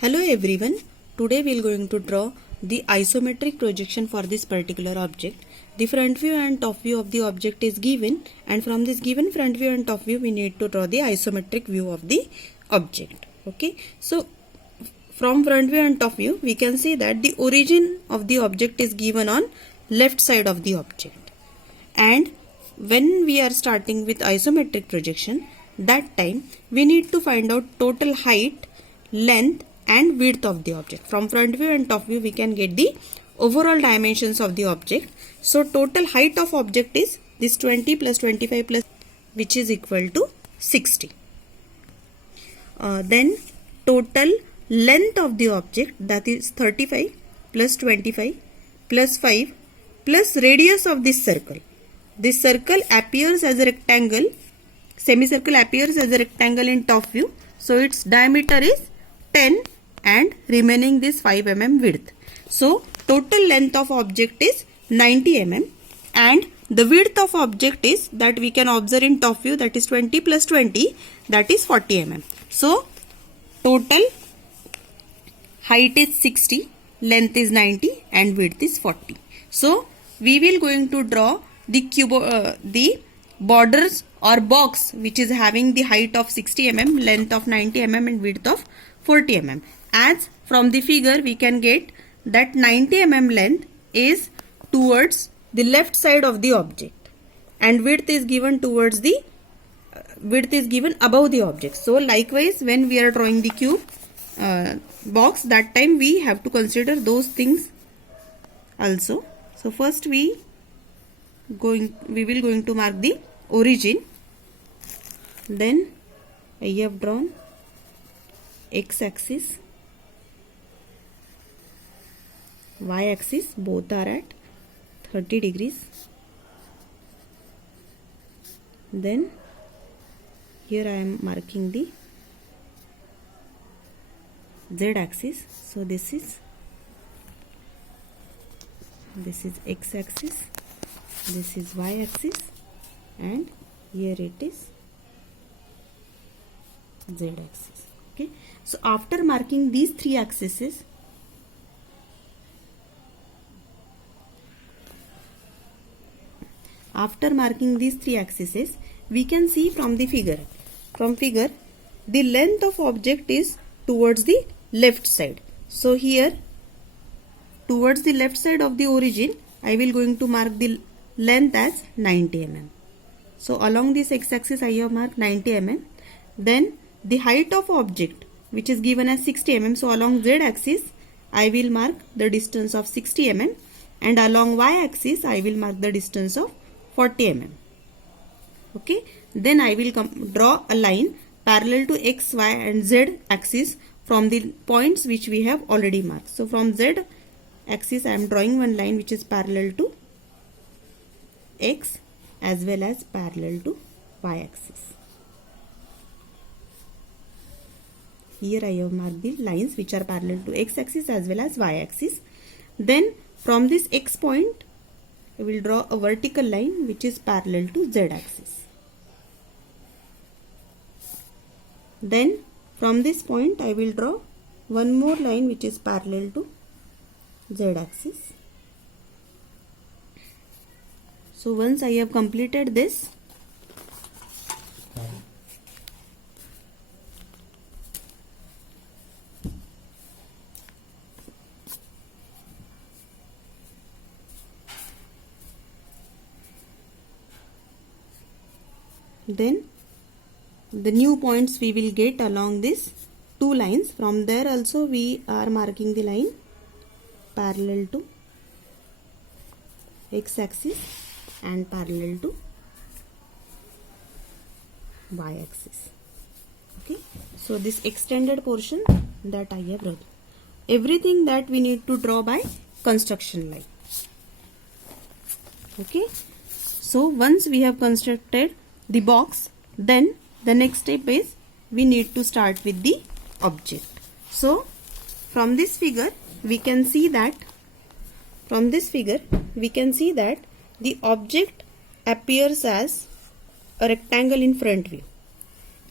Hello everyone, today we are going to draw the isometric projection for this particular object. The front view and top view of the object is given, and from this given front view and top view we need to draw the isometric view of the object. Okay, so from front view and top view we can see that the origin of the object is given on left side of the object, and when we are starting with isometric projection, that time we need to find out total height, length and width of the object. From front view and top view we can get the overall dimensions of the object. So total height of object is this 20 plus 25 plus, which is equal to 60. Then total length of the object, that is 35 plus 25 plus 5 plus radius of this circle. This circle appears as a rectangle, semicircle appears as a rectangle in top view. So its diameter is 10 and remaining this 5 mm width. So total length of object is 90 mm and the width of object is that we can observe in top view, that is 20 plus 20, that is 40 mm. So total height is 60, length is 90 and width is 40. So we will going to draw the borders or box which is having the height of 60 mm, length of 90 mm and width of 40 mm. As from the figure we can get that 90 mm length is towards the left side of the object and width is given towards the above the object. So likewise when we are drawing the cube box, that time we have to consider those things also. So first we will going to mark the origin. Then I have drawn x-axis, y-axis, both are at 30 degrees. Then here I am marking the z-axis. So this is x-axis, this is y-axis and here it is z-axis. Okay, so after marking these three axes, we can see from the figure. From figure, the length of object is towards the left side. So here, towards the left side of the origin, I will going to mark the length as 90 mm. So along this x-axis I have marked 90 mm. Then the height of object which is given as 60 mm. So along z-axis I will mark the distance of 60 mm and along y-axis I will mark the distance of 40 mm. Okay. Then I will draw a line parallel to x, y and z axis from the points which we have already marked. So from z axis I am drawing one line which is parallel to x as well as parallel to y axis. Here I have marked the lines which are parallel to x axis as well as y axis. Then from this x point I will draw a vertical line which is parallel to z axis. Then from this point I will draw one more line which is parallel to z axis. So once I have completed this, then the new points we will get along this two lines. From there also we are marking the line parallel to x-axis and parallel to y-axis. Okay, so this extended portion that I have drawn. Everything that we need to draw by construction line. Okay, so once we have constructed the box, then the next step is we need to start with the object. So from this figure we can see that the object appears as a rectangle in front view,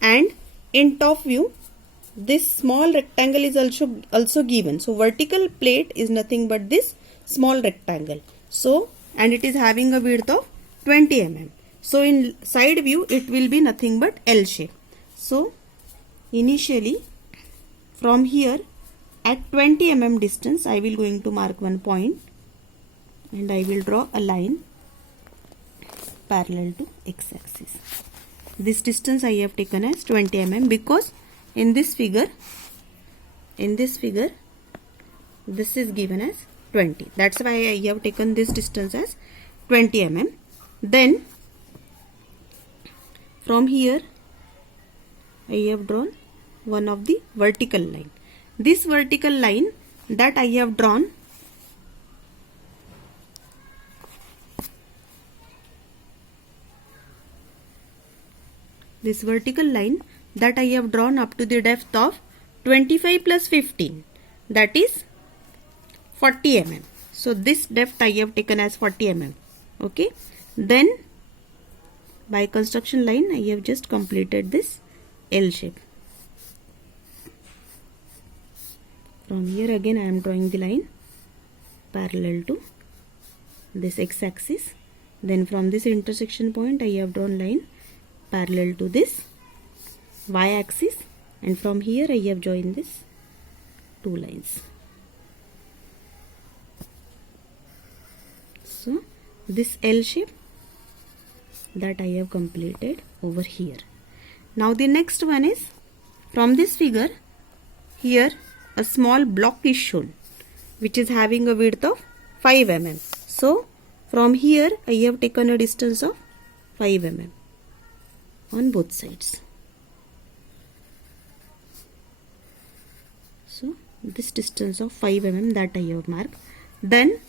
and in top view this small rectangle is also given. So vertical plate is nothing but this small rectangle. So, and it is having a width of 20 mm. So in side view it will be nothing but L shape. So initially from here at 20 mm distance I will going to mark one point and I will draw a line parallel to x-axis. This distance I have taken as 20 mm because in this figure this is given as 20. That's why I have taken this distance as 20 mm. Then from here I have drawn one of the vertical line. This vertical line that I have drawn up to the depth of 25 plus 15, that is 40 mm. So this depth I have taken as 40 mm. Okay. Then by construction line I have just completed this L shape. From here again I am drawing the line parallel to this x-axis. Then from this intersection point I have drawn line parallel to this y-axis, and from here I have joined this two lines. So this L shape that I have completed over here. Now the next one is, from this figure here a small block is shown which is having a width of 5 mm. So from here I have taken a distance of 5 mm on both sides. So this distance of 5 mm that I have marked. Then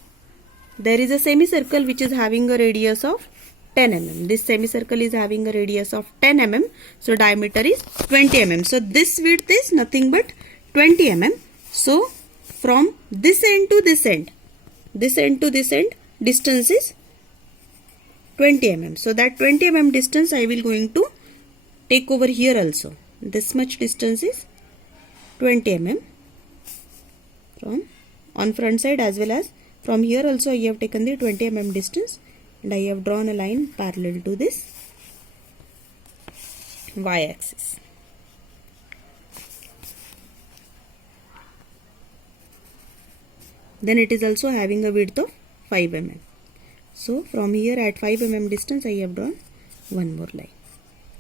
there is a semicircle which is having a radius of 10 mm. This semicircle is having a radius of 10 mm. So diameter is 20 mm. So this width is nothing but 20 mm. So from this end to this end, distance is 20 mm. So that 20 mm distance I will going to take over here also. This much distance is 20 mm from on front side, as well as from here also I have taken the 20 mm distance, and I have drawn a line parallel to this y-axis. Then it is also having a width of 5 mm. So from here at 5 mm distance I have drawn one more line.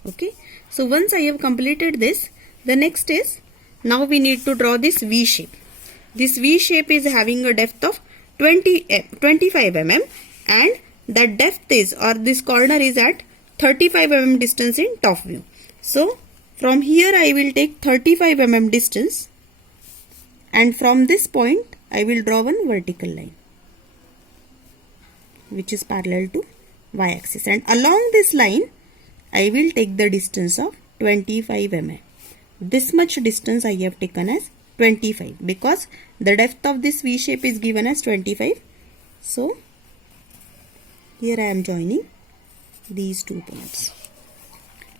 Okay. So once I have completed this, the next is, now we need to draw this V shape. This V shape is having a depth of 25 mm, and the depth is, or this corner is at 35 mm distance in top view. So from here I will take 35 mm distance, and from this point I will draw one vertical line which is parallel to y-axis, and along this line I will take the distance of 25 mm. This much distance I have taken as 25 because the depth of this V shape is given as 25. So here I am joining these two points.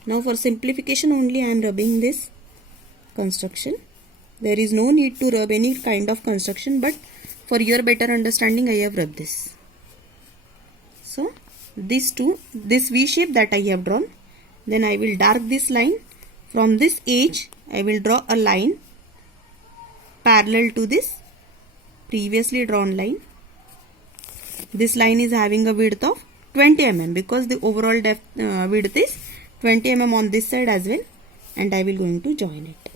Now for simplification only I am rubbing this construction. There is no need to rub any kind of construction, but for your better understanding I have rubbed this. So this V shape that I have drawn, then I will dark this line. From this edge I will draw a line parallel to this previously drawn line. This line is having a width of 20 mm because the overall width is 20 mm on this side as well, and I will going to join it.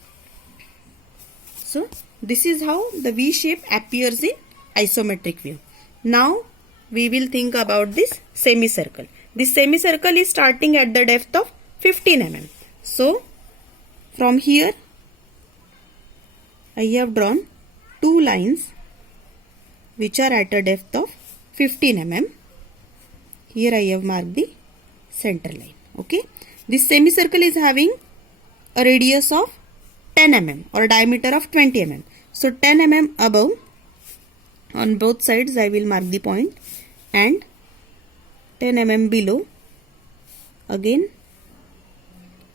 So this is how the V shape appears in isometric view. Now we will think about this semicircle. This semicircle is starting at the depth of 15 mm. So from here I have drawn two lines which are at a depth of 15 mm. Here I have marked the center line. Okay. This semicircle is having a radius of 10 mm or diameter of 20 mm. So 10 mm above, on both sides I will mark the point, and 10 mm below again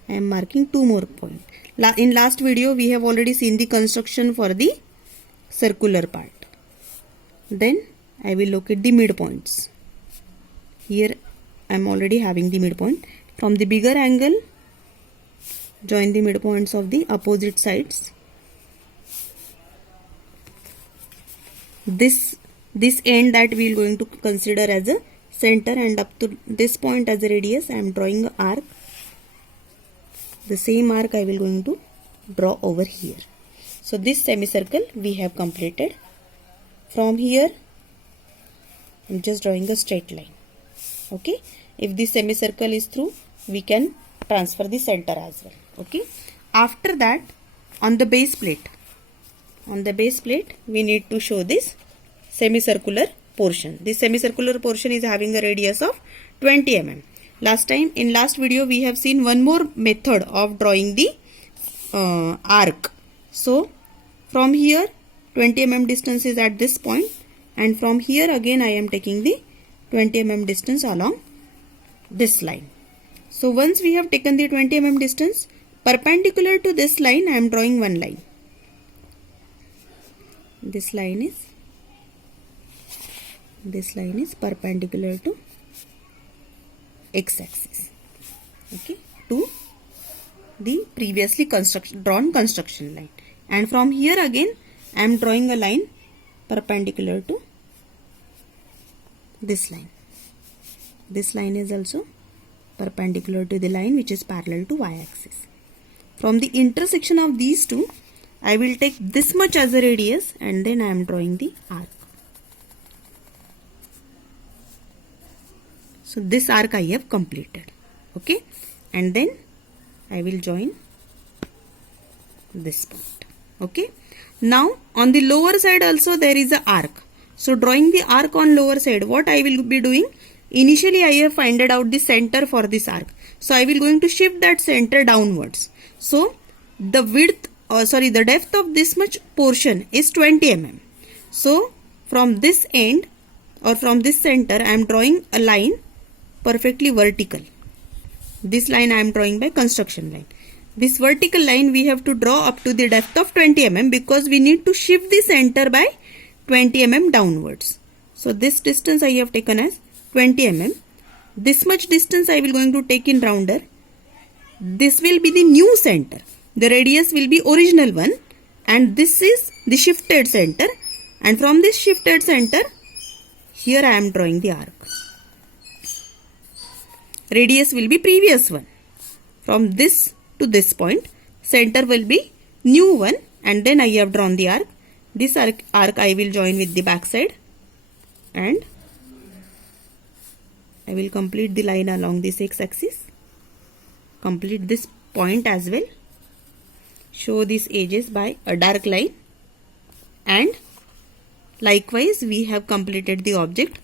I am marking two more points. In last video we have already seen the construction for the circular part. Then I will locate the midpoints. Here I am already having the midpoint. From the bigger angle, join the midpoints of the opposite sides. This end that we are going to consider as a center, and up to this point as a radius I am drawing an arc. The same arc I will going to draw over here. So this semicircle we have completed. From here I am just drawing a straight line. Okay, if this semicircle is through, we can transfer the center as well. Okay, after that, on the base plate we need to show this semicircular portion. This semicircular portion is having a radius of 20 mm. In last video we have seen one more method of drawing the arc. So from here 20 mm distance is at this point, and from here again I am taking the 20 mm distance along this line. So once we have taken the 20 mm distance, perpendicular to this line I am drawing one line. This line is perpendicular to x-axis, okay, to the previously drawn construction line. And from here again I am drawing a line perpendicular to this line. This line is also perpendicular to the line which is parallel to y-axis. From the intersection of these two, I will take this much as a radius, and then I am drawing the arc. So this arc I have completed. Okay, and then I will join this point. Okay, now on the lower side also there is a arc. So drawing the arc on lower side, what I will be doing? Initially I have found out the center for this arc. So I will going to shift that center downwards. So the depth of this much portion is 20 mm. So from this end or from this center I am drawing a line perfectly vertical. This line I am drawing by construction line. This vertical line we have to draw up to the depth of 20 mm because we need to shift the center by 20 mm downwards. So this distance I have taken as 20 mm. This much distance I will going to take in rounder. This will be the new center. The radius will be original one, and this is the shifted center, and from this shifted center here I am drawing the arc. Radius will be previous one. From this to this point, center will be new one, and then I have drawn the arc. This arc I will join with the back side, and I will complete the line along this x-axis. Complete this point as well. Show these edges by a dark line, and likewise we have completed the object